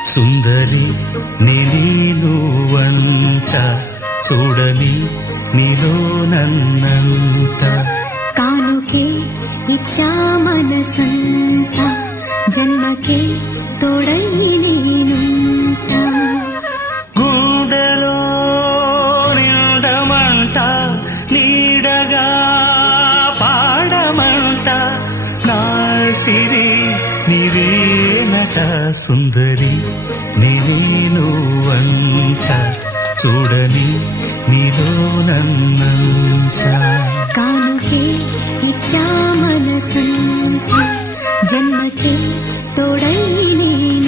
సుందరి నేను వంట చూడని నీలో నన్నంట కానుకే ఇచ్చా మనసంత జన్మకే తోడై నేనుంట గుండెలో నిండమంట నీడగా పాడమంట నా సిరి నీవేనట సుందరి నేను వంట చూడని నీలో నన్నంత కానుకే ఇచ్చా మనసంత జన్మకే తోడై